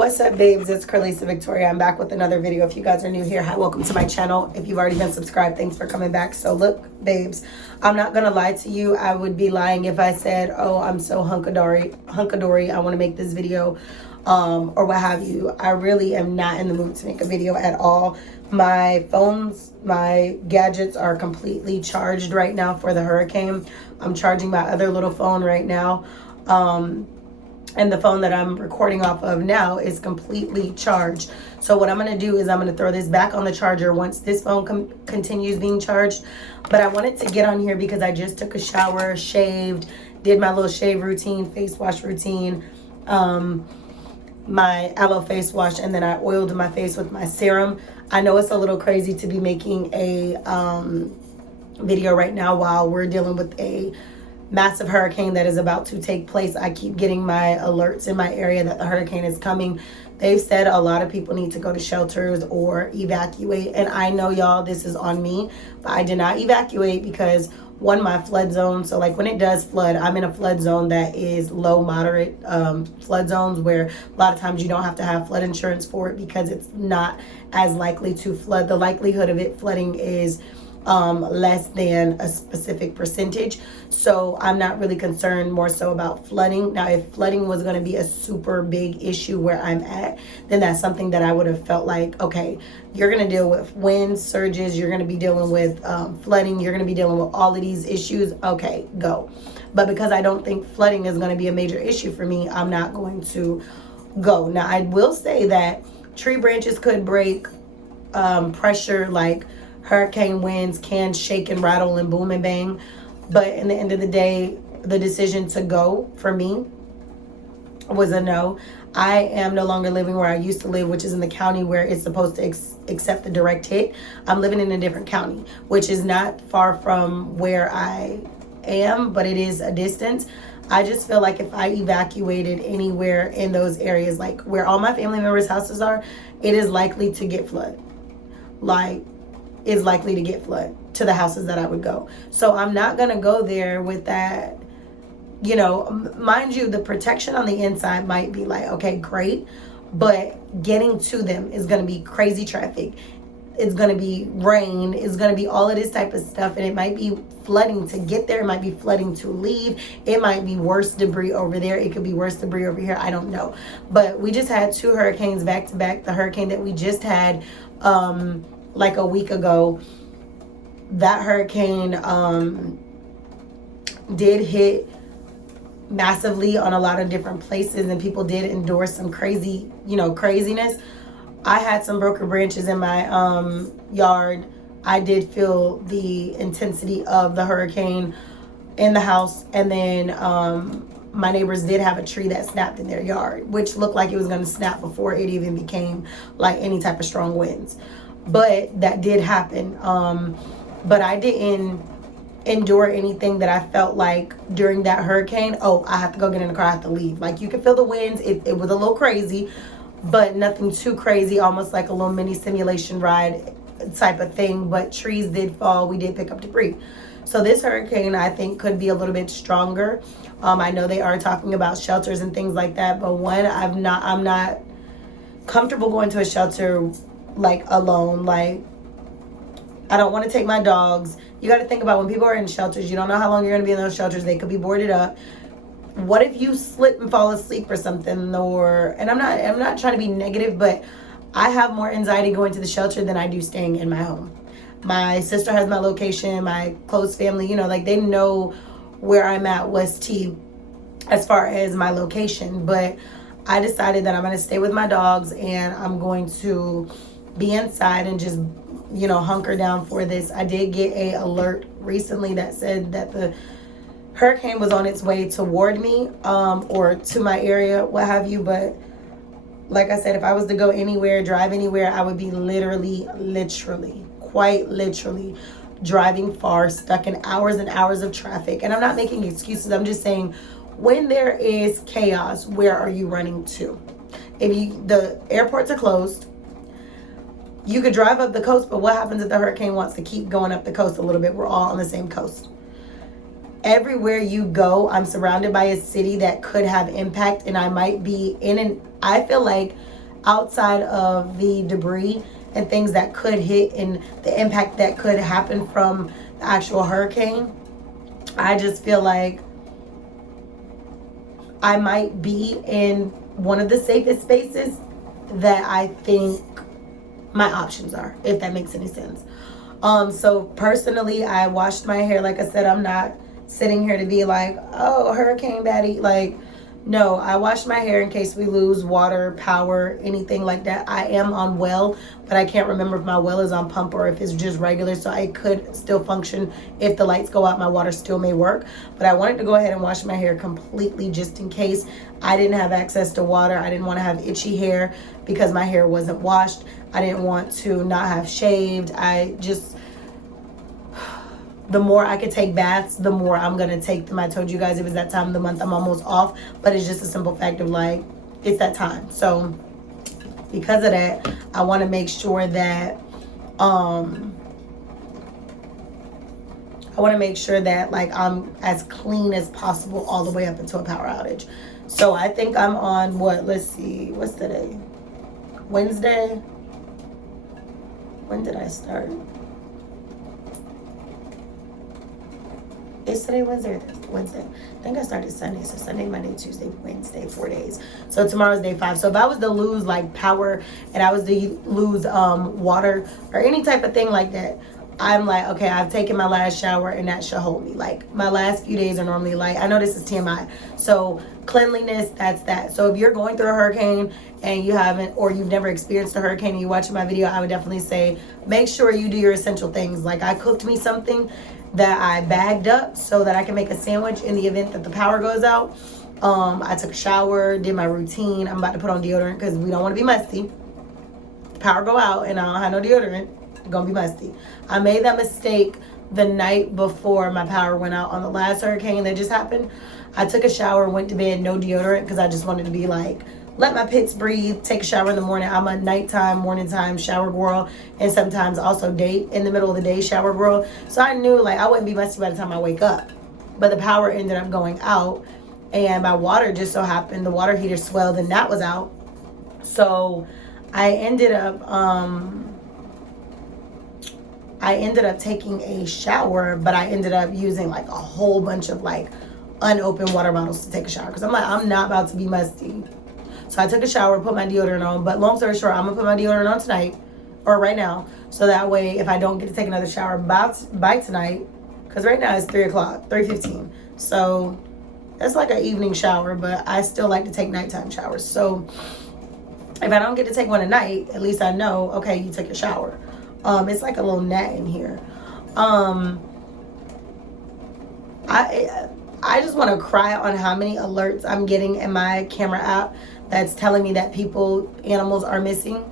What's up, babes? It's Carlisa Victoria. I'm back with another video. If you guys are new here, hi, welcome to my channel. If you've already been subscribed, thanks for coming back. So look, babes, I'm not gonna lie to you. I would be lying if I said, oh, I'm so hunkadory, I want to make this video or what have you. I really am not in the mood to make a video at all. My phones, my gadgets are completely charged right now for the hurricane. I'm charging my other little phone right now. And the phone that I'm recording off of now is completely charged. So what I'm going to do is I'm going to throw this back on the charger once this phone continues being charged. But I wanted to get on here because I just took a shower, shaved, did my little shave routine, face wash routine, my aloe face wash, and then I oiled my face with my serum. I know it's a little crazy to be making a video right now while we're dealing with a massive hurricane that is about to take place. I keep getting my alerts in my area that the hurricane is coming. They've said a lot of people need to go to shelters or evacuate, and I know, y'all, this is on me, but I did not evacuate because one, my flood zone, so like when it does flood, I'm in a flood zone that is low moderate flood zones where a lot of times you don't have to have flood insurance for it because it's not as likely to flood. The likelihood of it flooding is less than a specific percentage. So I'm not really concerned more so about flooding. Now, if flooding was going to be a super big issue where I'm at, then that's something that I would have felt like, okay, you're going to deal with wind surges, you're going to be dealing with flooding, you're going to be dealing with all of these issues. Okay, go. But because I don't think flooding is going to be a major issue for me, I'm not going to go. Now, I will say that tree branches could break, pressure, like hurricane winds can shake and rattle and boom and bang. But in the end of the day, the decision to go for me was a no. I am no longer living where I used to live, which is in the county where it's supposed to accept the direct hit. I'm living in a different county, which is not far from where I am, but it is a distance. I just feel like if I evacuated anywhere in those areas, like where all my family members' houses are, it is likely to get flooded. Like, is likely to get flood to the houses that I would go. So I'm not going to go there with that, you know, mind you, the protection on the inside might be like, okay, great, but getting to them is going to be crazy traffic. It's going to be rain. It's going to be all of this type of stuff. And it might be flooding to get there. It might be flooding to leave. It might be worse debris over there. It could be worse debris over here. I don't know. But we just had two hurricanes back to back. The hurricane that we just had, like a week ago, that hurricane did hit massively on a lot of different places, and people did endure some crazy, craziness. I had some broken branches in my yard. I did feel the intensity of the hurricane in the house, and then my neighbors did have a tree that snapped in their yard, which looked like it was going to snap before it even became like any type of strong winds. But that did happen. But I didn't endure anything that I felt like during that hurricane. Oh, I have to go get in the car, I have to leave. Like, you can feel the winds. It was a little crazy, but nothing too crazy, almost like a little mini simulation ride type of thing. But trees did fall. We did pick up debris. So this hurricane, I think, could be a little bit stronger. I know they are talking about shelters and things like that, but one, I'm not comfortable going to a shelter like alone. Like, I don't want to take my dogs. You got to think about when people are in shelters, you don't know how long you're going to be in those shelters. They could be boarded up. What if you slip and fall asleep or something? And I'm not trying to be negative, but I have more anxiety going to the shelter than I do staying in my home. My sister has my location, my close family, like they know where I'm at, West T, as far as my location. But I decided that I'm going to stay with my dogs, and I'm going to be inside and just, hunker down for this. I did get a alert recently that said that the hurricane was on its way toward me, or to my area, what have you. But like I said, if I was to go anywhere, drive anywhere, I would be quite literally driving far, stuck in hours and hours of traffic. And I'm not making excuses. I'm just saying, when there is chaos, where are you running to? The airports are closed. You could drive up the coast, but what happens if the hurricane wants to keep going up the coast a little bit? We're all on the same coast. Everywhere you go, I'm surrounded by a city that could have impact, and I might be I feel like outside of the debris and things that could hit and the impact that could happen from the actual hurricane, I just feel like I might be in one of the safest spaces that I think my options are, if that makes any sense. So personally, I washed my hair. Like I said, I'm not sitting here to be like, oh, hurricane baddie. Like, no, I washed my hair in case we lose water, power, anything like that. I am on well, but I can't remember if my well is on pump or if it's just regular. So I could still function. If the lights go out, my water still may work. But I wanted to go ahead and wash my hair completely just in case I didn't have access to water. I didn't want to have itchy hair because my hair wasn't washed. I didn't want to not have shaved. The more I could take baths, the more I'm going to take them. I told you guys it was that time of the month. I'm almost off, but it's just a simple fact of like, it's that time. So because of that, I want to make sure that, like I'm as clean as possible all the way up until a power outage. So I think I'm on what? Let's see. What's today? Wednesday? When did I start? Is today Wednesday or Thursday? Wednesday. I think I started Sunday. So Sunday, Monday, Tuesday, Wednesday, 4 days. So tomorrow's day 5. So if I was to lose like power and I was to lose water or any type of thing like that, I'm like, okay, I've taken my last shower and that should hold me. Like my last few days are normally light. I know this is TMI. So cleanliness, that's that. So if you're going through a hurricane and you haven't, or you've never experienced a hurricane and you're watching my video, I would definitely say, make sure you do your essential things. Like I cooked me something that I bagged up so that I can make a sandwich in the event that the power goes out. I took a shower, did my routine. I'm about to put on deodorant because we don't want to be musty. The power go out and I don't have no deodorant. I'm gonna be musty. I made that mistake the night before my power went out on the last hurricane that just happened. I took a shower, went to bed, no deodorant because I just wanted to be like, let my pits breathe, take a shower in the morning. I'm a nighttime, morning time shower girl, and sometimes also in the middle of the day shower girl. So I knew like I wouldn't be musty by the time I wake up. But the power ended up going out and my water just so happened, the water heater swelled and that was out. So I ended up taking a shower, but I ended up using like a whole bunch of like unopened water bottles to take a shower because I'm like, I'm not about to be musty. So I took a shower, put my deodorant on, but long story short, I'm gonna put my deodorant on tonight or right now. So that way, if I don't get to take another shower by tonight, because right now it's 3 o'clock, 3:15. So that's like an evening shower, but I still like to take nighttime showers. So if I don't get to take one at night, at least I know, okay, you took a shower. It's like a little gnat in here. I just want to cry on how many alerts I'm getting in my camera app that's telling me that animals are missing.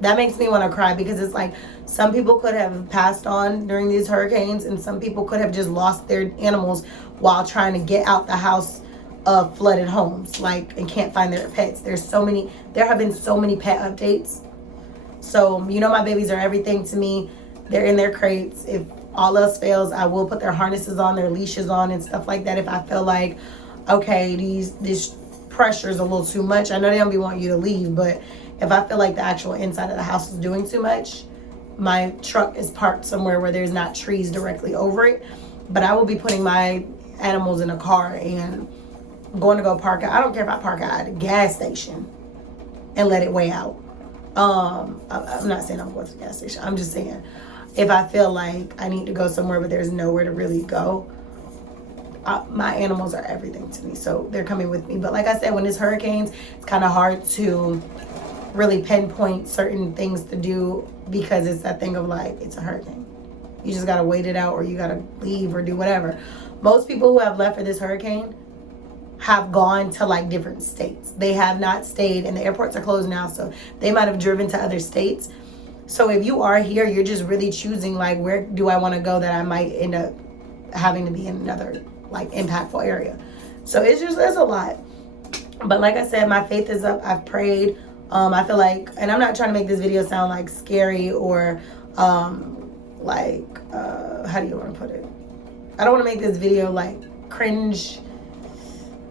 That makes me want to cry because it's like some people could have passed on during these hurricanes and some people could have just lost their animals while trying to get out the house of flooded homes, like, and can't find their pets. There have been so many pet updates. So, you know, my babies are everything to me. They're in their crates. If all else fails, I will put their harnesses on, their leashes on and stuff like that if I feel like, okay, this pressure is a little too much. I know they don't be wanting you to leave, but if I feel like the actual inside of the house is doing too much, my truck is parked somewhere where there's not trees directly over it. But I will be putting my animals in a car and going to go park it. I don't care if I park at a gas station and let it weigh out. I'm not saying I'm going to the gas station. I'm just saying if I feel like I need to go somewhere but there's nowhere to really go, my animals are everything to me, so they're coming with me. But like I said, when it's hurricanes, it's kind of hard to really pinpoint certain things to do because it's that thing of like, it's a hurricane. You just got to wait it out or you got to leave or do whatever. Most people who have left for this hurricane have gone to like different states. They have not stayed, and the airports are closed now, so they might have driven to other states. So if you are here, you're just really choosing like, where do I want to go that I might end up having to be in another like impactful area. So it's a lot. But like I said, my faith is up. I've prayed. I feel like, and I'm not trying to make this video sound like scary or how do you want to put it? I don't want to make this video like cringe.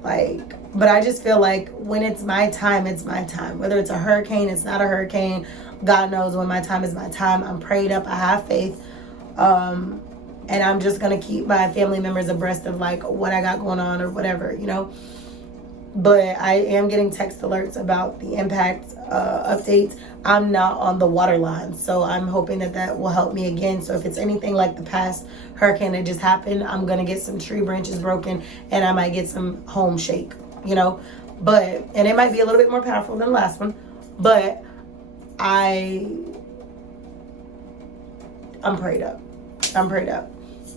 Like, But I just feel like when it's my time, it's my time. Whether it's a hurricane, it's not a hurricane. God knows when my time is my time. I'm prayed up. I have faith. And I'm just going to keep my family members abreast of like what I got going on or whatever, you know. But I am getting text alerts about the impact updates. I'm not on the water line, so I'm hoping that that will help me again. So if it's anything like the past hurricane that just happened, I'm going to get some tree branches broken and I might get some home shake, you know. But, and it might be a little bit more powerful than the last one, but I'm prayed up. I'm prayed up.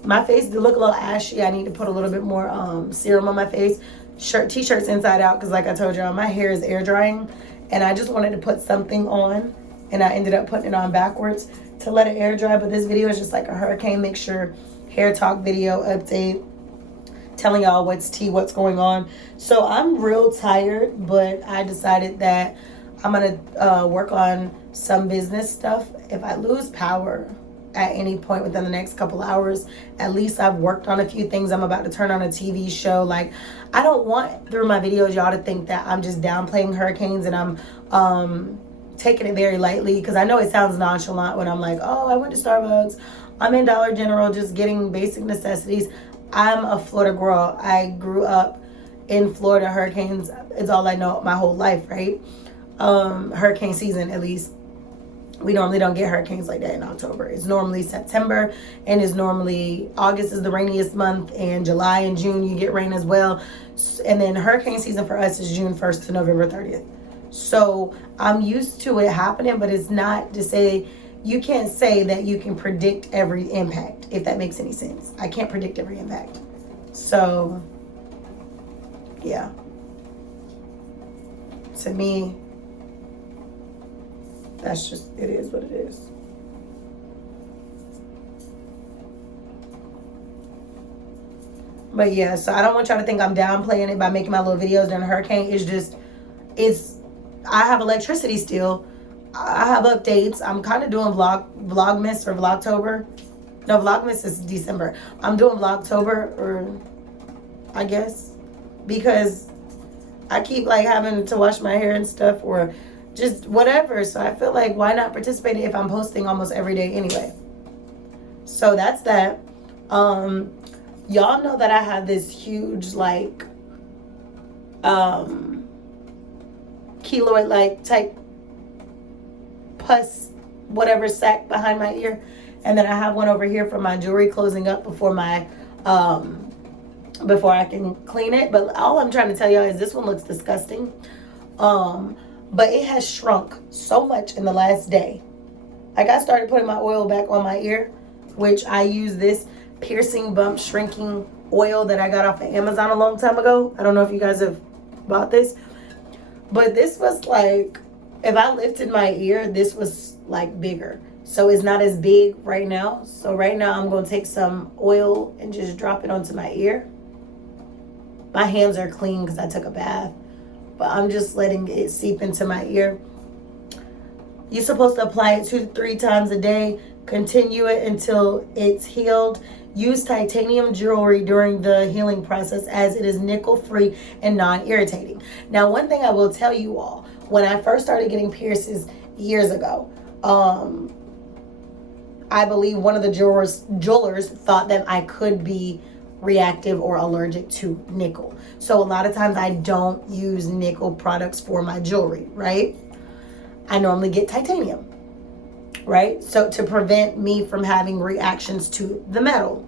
My face did look a little ashy. I need to put a little bit more serum on my face. T-shirts inside out, because like I told y'all, my hair is air drying, and I just wanted to put something on, and I ended up putting it on backwards to let it air dry. But this video is just like a hurricane mixture hair talk video update, telling y'all what's going on. So I'm real tired, but I decided that I'm gonna work on some business stuff. If I lose power at any point within the next couple hours, at least I've worked on a few things. I'm about to turn on a TV show. Like, I don't want through my videos y'all to think that I'm just downplaying hurricanes and I'm taking it very lightly, because I know it sounds nonchalant when I'm like, oh, I went to Starbucks, I'm in Dollar General just getting basic necessities. I'm a Florida girl. I grew up in Florida. Hurricanes is all I know my whole life, right? Hurricane season, at least. We normally don't get hurricanes like that in October. It's normally September, and it's normally August is the rainiest month, and July and June you get rain as well. And then hurricane season for us is June 1st to November 30th. So I'm used to it happening, but it's not to say, you can't say that you can predict every impact, if that makes any sense. I can't predict every impact. So, yeah. To me, that's just, it is what it is. But yeah, so I don't want y'all to think I'm downplaying it by making my little videos during the hurricane. It's just, I have electricity still. I have updates. I'm kind of doing Vlogmas or Vlogtober. No, Vlogmas is December. I'm doing Vlogtober, or I guess, because I keep like having to wash my hair and stuff, or just whatever. So I feel like, why not participate if I'm posting almost every day anyway? So that's that. Y'all know that I have this huge like keloid like type pus whatever sac behind my ear, and then I have one over here for my jewelry closing up before my before I can clean it. But all I'm trying to tell y'all is this one looks disgusting. But it has shrunk so much in the last day. Like, I started putting my oil back on my ear, which I use this piercing bump shrinking oil that I got off of Amazon a long time ago. I don't know if you guys have bought this, but this was like, if I lifted my ear, this was like bigger. So it's not as big right now. So right now I'm going to take some oil and just drop it onto my ear. My hands are clean because I took a bath, but I'm just letting it seep into my ear. You're supposed to apply it 2 to 3 times a day. Continue it until it's healed. Use titanium jewelry during the healing process, as it is nickel free and non-irritating. Now, one thing I will tell you all, when I first started getting piercings years ago, I believe one of the jewelers thought that I could be reactive or allergic to nickel. So a lot of times I don't use nickel products for my jewelry, right? I normally get titanium, right? So to prevent me from having reactions to the metal.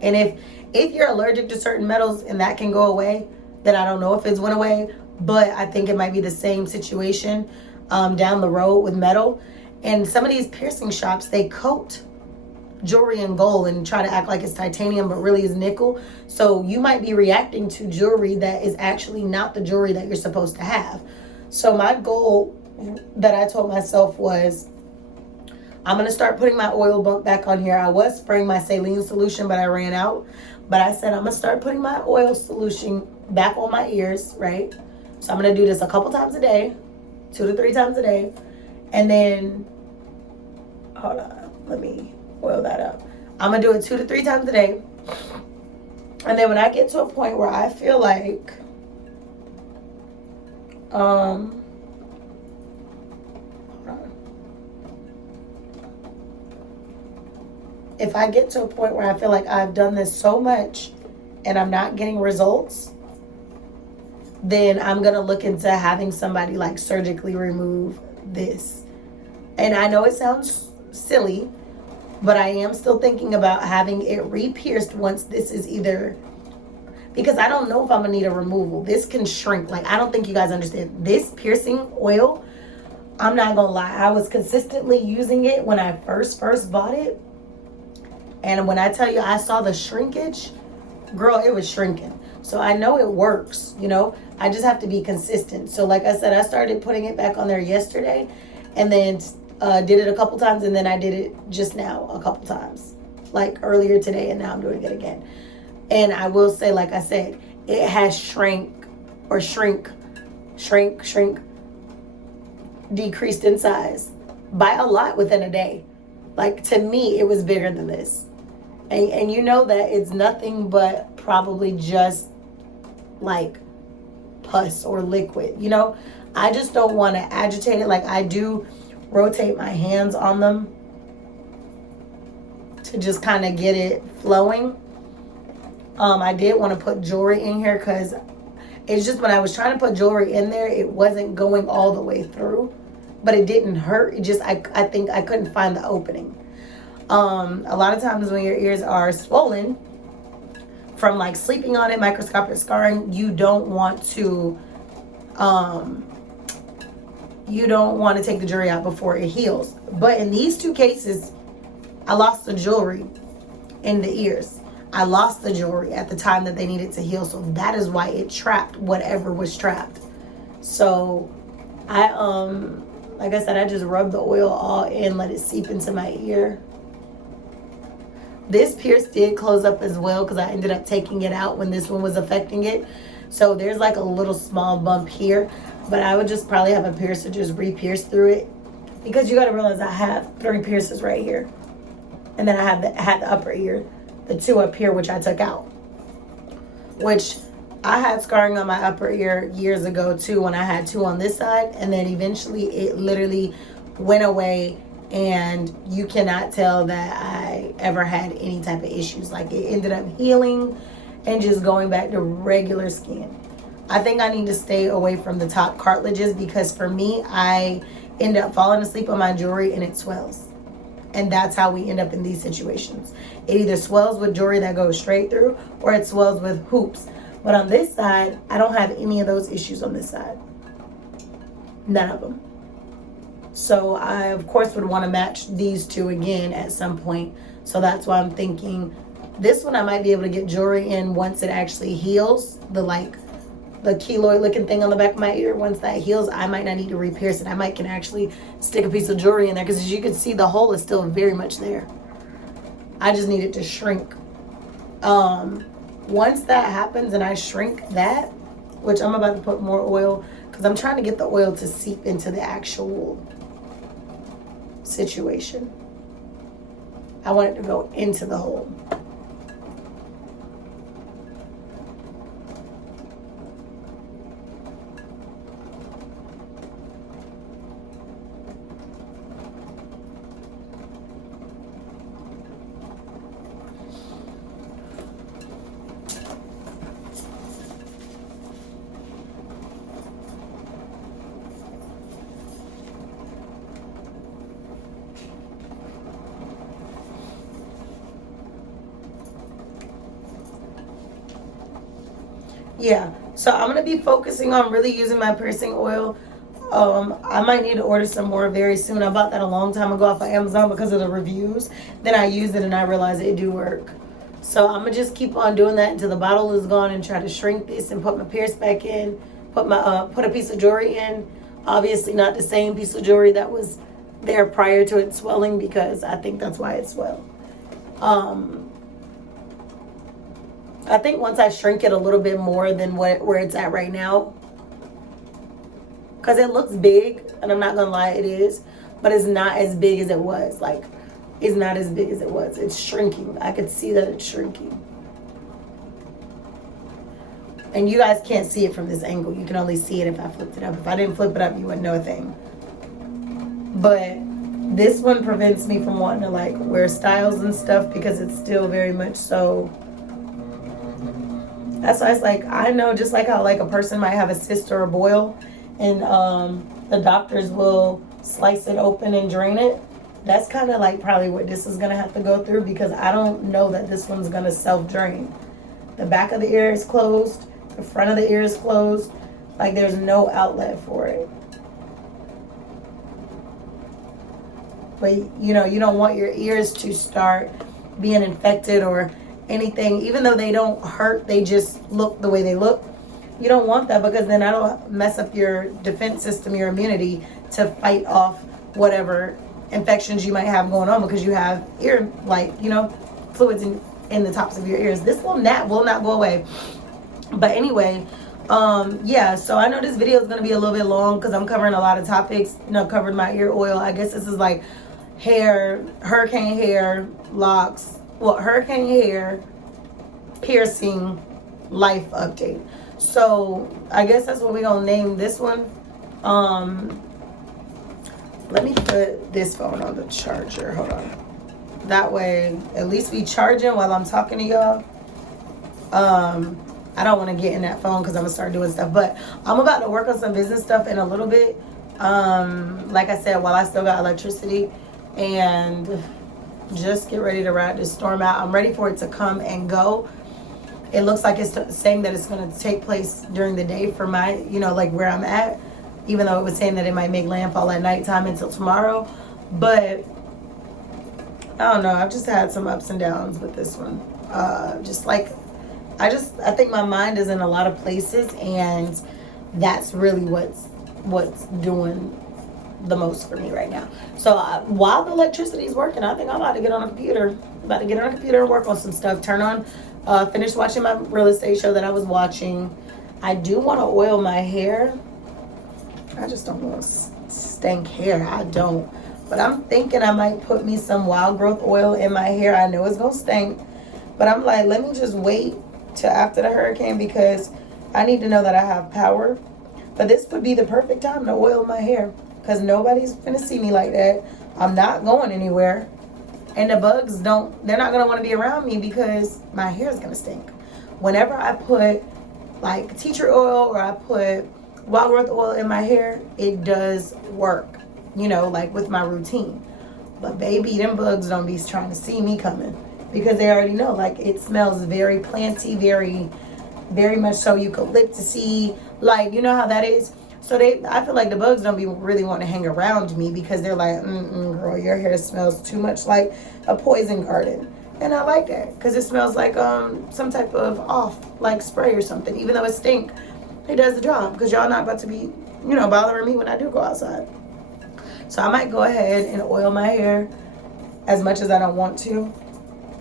And if you're allergic to certain metals and that can go away, then I don't know if it's went away, but I think it might be the same situation down the road with metal. And some of these piercing shops, they coat jewelry in gold and try to act like it's titanium, but really is nickel. So you might be reacting to jewelry that is actually not the jewelry that you're supposed to have. So my goal that I told myself was, I'm going to start putting my oil bump back on here. I was spraying my saline solution, but I ran out. But I said, I'm going to start putting my oil solution back on my ears, right? So I'm going to do this a couple times a day, 2 to 3 times a day. And then, hold on, let me oil that up. I'm going to do it 2 to 3 times a day. And then when I get to a point where I feel like hold on. If I get to a point where I feel like I've done this so much and I'm not getting results, then I'm going to look into having somebody like surgically remove this. And I know it sounds silly, but I am still thinking about having it re-pierced once this is either, because I don't know if I'm going to need a removal. This can shrink. Like, I don't think you guys understand. This piercing oil, I'm not going to lie, I was consistently using it when I first bought it. And when I tell you I saw the shrinkage, girl, it was shrinking. So I know it works, you know. I just have to be consistent. So like I said, I started putting it back on there yesterday, and then did it a couple times, and then I did it just now a couple times, like earlier today, and now I'm doing it again. And I will say, like I said, it has shrink, decreased in size by a lot within a day. Like, to me, it was bigger than this. And you know that it's nothing but probably just like pus or liquid, you know. I just don't want to agitate it. Like, I do rotate my hands on them to just kind of get it flowing. I did want to put jewelry in here because it's just when I was trying to put jewelry in there, it wasn't going all the way through, but it didn't hurt. It just, I think I couldn't find the opening. A lot of times when your ears are swollen from like sleeping on it, microscopic scarring, you don't want to take the jewelry out before it heals. But in these two cases, I lost the jewelry in the ears. I lost the jewelry at the time that they needed to heal. So that is why it trapped whatever was trapped. So I, like I said, I just rubbed the oil all in, let it seep into my ear. This pierce did close up as well because I ended up taking it out when this one was affecting it. So there's like a little small bump here, but I would just probably have a piercer just re-pierce through it, because you got to realize I have 3 pierces right here, and then I had the upper ear, the 2 up here which I took out, which I had scarring on my upper ear years ago too when I had 2 on this side, and then eventually it literally went away. And you cannot tell that I ever had any type of issues. Like, it ended up healing and just going back to regular skin. I think I need to stay away from the top cartilages, because for me, I end up falling asleep on my jewelry and it swells. And that's how we end up in these situations. It either swells with jewelry that goes straight through, or it swells with hoops. But on this side, I don't have any of those issues on this side. None of them. So I, of course, would want to match these 2 again at some point. So that's why I'm thinking this one I might be able to get jewelry in once it actually heals. The keloid looking thing on the back of my ear, once that heals, I might not need to re-pierce it. I can actually stick a piece of jewelry in there, because as you can see, the hole is still very much there. I just need it to shrink. Once that happens and I shrink that, which I'm about to put more oil, because I'm trying to get the oil to seep into the actual situation. I want it to go into the hole. Yeah, so I'm going to be focusing on really using my piercing oil. I might need to order some more very soon. I bought that a long time ago off of Amazon because of the reviews. Then I used it and I realized it do work. So I'm going to just keep on doing that until the bottle is gone, and try to shrink this and put my pierce back in. Put a piece of jewelry in. Obviously not the same piece of jewelry that was there prior to it swelling, because I think that's why it swelled. I think once I shrink it a little bit more than where it's at right now, because it looks big, and I'm not gonna lie, it is, but it's not as big as it was. Like, it's not as big as it was. It's shrinking. I could see that it's shrinking. And you guys can't see it from this angle. You can only see it if I flipped it up. If I didn't flip it up, you wouldn't know a thing. But this one prevents me from wanting to like wear styles and stuff because it's still very much so. That's why it's like, I know just like how like a person might have a cyst or a boil and the doctors will slice it open and drain it. That's kind of like probably what this is going to have to go through, because I don't know that this one's going to self-drain. The back of the ear is closed. The front of the ear is closed. Like there's no outlet for it. But you know, you don't want your ears to start being infected or anything. Even though they don't hurt, they just look the way they look. You don't want that, because then that'll mess up your defense system, your immunity to fight off whatever infections you might have going on, because you have ear, like, you know, fluids in the tops of your ears. This will not go away. But anyway, yeah, so I know this video is going to be a little bit long because I'm covering a lot of topics. You know, covered my ear oil. I guess this is like hair, hurricane hair, locks, well, hurricane hair, piercing, life update. So I guess that's what we're going to name this one. Let me put this phone on the charger. Hold on. That way, at least we charging while I'm talking to y'all. I don't want to get in that phone because I'm going to start doing stuff. But I'm about to work on some business stuff in a little bit. Like I said, while I still got electricity. And just get ready to ride this storm out. I'm ready for it to come and go. It looks like it's saying that it's going to take place during the day for my, you know, like where I'm at. Even though it was saying that it might make landfall at nighttime until tomorrow. But I don't know. I've just had some ups and downs with this one. Just like, I think my mind is in a lot of places, and that's really what's doing the most for me right now. So while the electricity is working, I think I'm about to get on a computer. And work on some stuff. Finish watching my real estate show that I was watching. I do want to oil my hair. I just don't want stank hair. I don't. But I'm thinking I might put me some wild growth oil in my hair. I know it's going to stink. But I'm like, let me just wait till after the hurricane, because I need to know that I have power. But this would be the perfect time to oil my hair, because nobody's going to see me like that. I'm not going anywhere. And the bugs they're not going to want to be around me because my hair is going to stink. Whenever I put like tea tree oil or I put wild growth oil in my hair, it does work, you know, like with my routine. But baby, them bugs don't be trying to see me coming, because they already know, like, it smells very planty, very, very much so eucalyptus-y, like, you know how that is. So I feel like the bugs don't be really want to hang around me, because they're like, girl, your hair smells too much like a poison garden. And I like that, because it smells like some type of like spray or something. Even though it stink, it does the job, because y'all not about to be, you know, bothering me when I do go outside. So I might go ahead and oil my hair as much as I don't want to,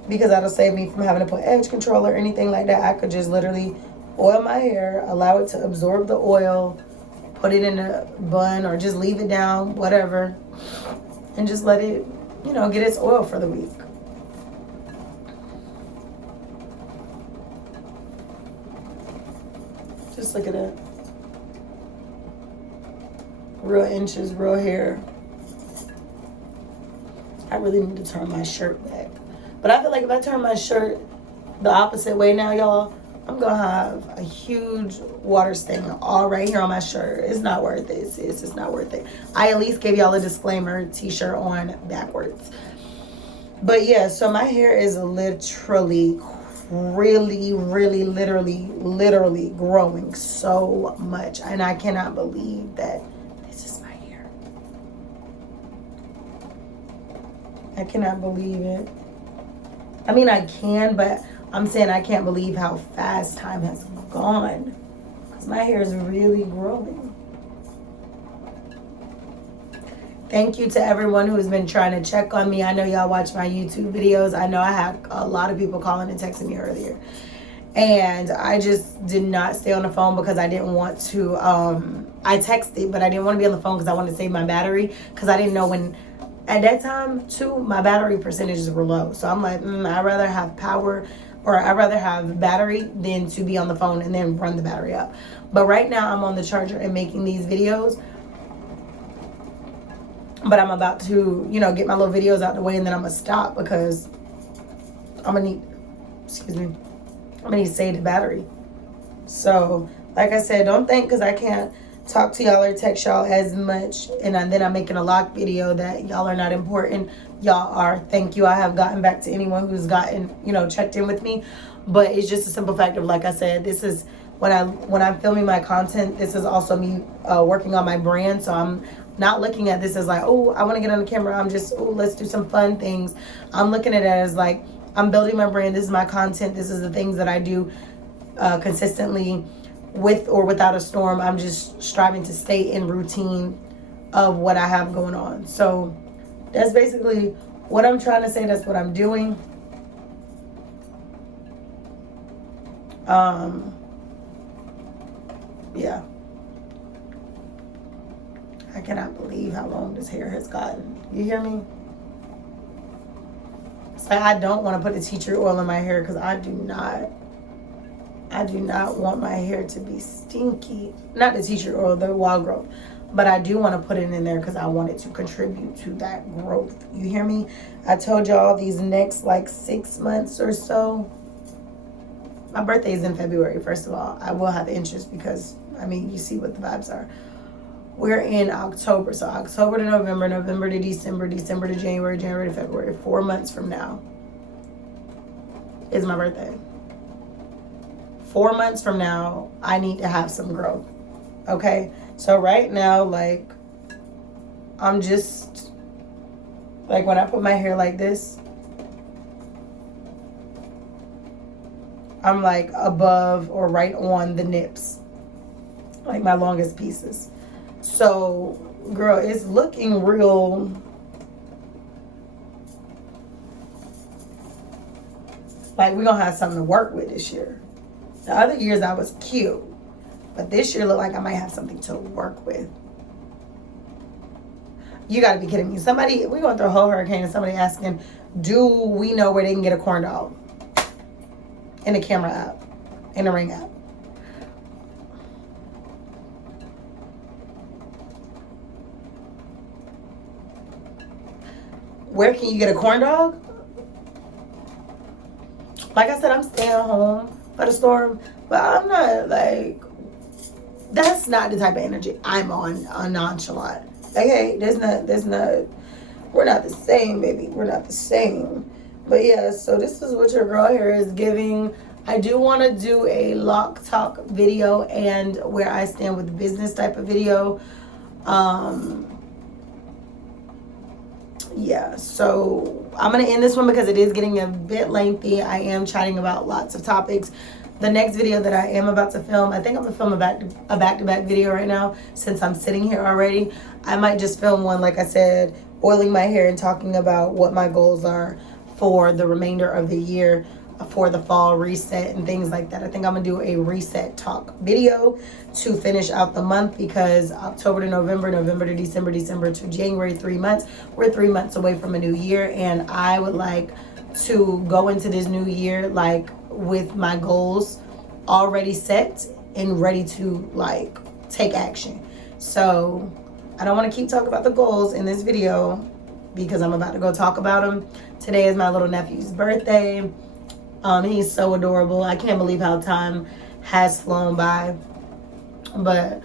because that'll save me from having to put edge control or anything like that. I could just literally oil my hair, allow it to absorb the oil, put it in a bun, or just leave it down, whatever, and just let it, you know, get its oil for the week. Just look at that. Real inches, real hair. I really need to turn my shirt back. But I feel like if I turn my shirt the opposite way now, y'all, I'm going to have a huge water stain all right here on my shirt. It's not worth it, sis. It's not worth it. I at least gave y'all a disclaimer, t-shirt on backwards. But yeah, so my hair is literally, really, really, literally growing so much. And I cannot believe that this is my hair. I cannot believe it. I mean, I can, but I'm saying I can't believe how fast time has gone, because my hair is really growing. Thank you to everyone who's been trying to check on me. I know y'all watch my YouTube videos. I know I had a lot of people calling and texting me earlier. And I just did not stay on the phone because I didn't want to. I texted, but I didn't want to be on the phone because I wanted to save my battery, because I didn't know when. At that time, too, my battery percentages were low. So I'm like, I'd rather have power. or I'd rather have battery than to be on the phone and then run the battery up. But right now I'm on the charger and making these videos. But I'm about to, you know, get my little videos out the way, and then I'm going to stop because I'm going to need, I'm going to need to save the battery. So, like I said, don't think because I can't talk to y'all or text y'all as much, and then I'm making a lock video that y'all are not important. Y'all are. Thank you. I have gotten back to anyone who's gotten, you know, checked in with me. But it's just a simple fact of, like I said, this is when I'm filming my content, this is also me working on my brand. So I'm not looking at this as like, oh, I want to get on the camera. I'm just, oh, let's do some fun things. I'm looking at it as like, I'm building my brand. This is my content. This is the things that I do consistently, with or without a storm. I'm just striving to stay in routine of what I have going on. So that's basically what I'm trying to say. That's what I'm doing. Yeah. I cannot believe how long this hair has gotten. You hear me? It's like I don't want to put the tea tree oil in my hair because I do not want my hair to be stinky. Not the tea tree oil, the wild growth. But I do want to put it in there because I want it to contribute to that growth. You hear me? I told y'all these next like 6 months or so. My birthday is in February, first of all. I will have interest because, I mean, you see what the vibes are. We're in October. So October to November, November to December, December to January, January to February. 4 months from now is my birthday. 4 months from now, I need to have some growth. Okay? So right now, like, I'm just, like, when I put my hair like this, I'm like above or right on the nips, like my longest pieces. So, girl, it's looking real. Like we're gonna have something to work with this year. The other years I was cute, but this year look like I might have something to work with. You gotta be kidding me. Somebody, we're going through a whole hurricane and somebody asking, do we know where they can get a corn dog? In the camera app, in the Ring app. Where can you get a corn dog? Like I said, I'm staying home for the storm, but I'm not like, that's not the type of energy I'm on nonchalant. Okay, there's not, we're not the same, baby. We're not the same. But yeah, so this is what your girl here is giving. I do want to do a lock talk video and where I stand with business type of video. Yeah, so I'm going to end this one because it is getting a bit lengthy. I am chatting about lots of topics. The next video that I am about to film, I think I'm going to film a back-to-back video right now since I'm sitting here already. I might just film one, like I said, oiling my hair and talking about what my goals are for the remainder of the year, for the fall reset and things like that. I think I'm gonna do a reset talk video to finish out the month because October to November, November to December, December to January, 3 months. We're 3 months away from a new year, and I would like to go into this new year like with my goals already set and ready to like take action. So I don't want to keep talking about the goals in this video because I'm about to go talk about them. Today is my little nephew's birthday. He's so adorable. I can't believe how time has flown by. But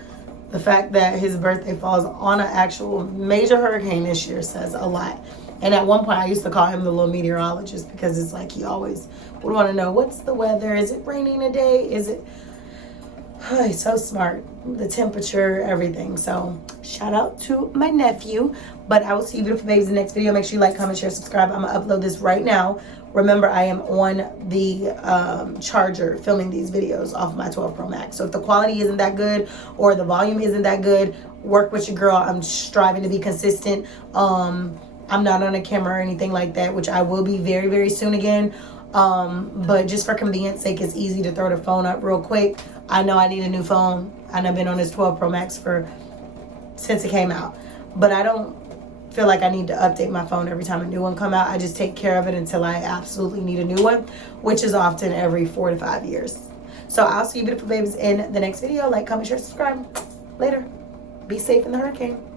the fact that his birthday falls on an actual major hurricane this year says a lot. And at one point I used to call him the little meteorologist because it's like he always would want to know, what's the weather? Is it raining today? Is it... Oh, he's so smart. The temperature, everything. So shout out to my nephew. But I will see you beautiful babes in the next video. Make sure you like, comment, share, subscribe. I'm going to upload this right now. Remember, I am on the charger filming these videos off my 12 Pro Max. So if the quality isn't that good or the volume isn't that good, work with your girl. I'm striving to be consistent. I'm not on a camera or anything like that, which I will be very, very soon again. But just for convenience sake, it's easy to throw the phone up real quick. I know I need a new phone, and I've been on this 12 Pro Max since it came out. But I don't feel like I need to update my phone every time a new one come out. I just take care of it until I absolutely need a new one, which is often every 4 to 5 years. So I'll see you beautiful babies in the next video. Like, comment, share, subscribe. Later. Be safe in the hurricane.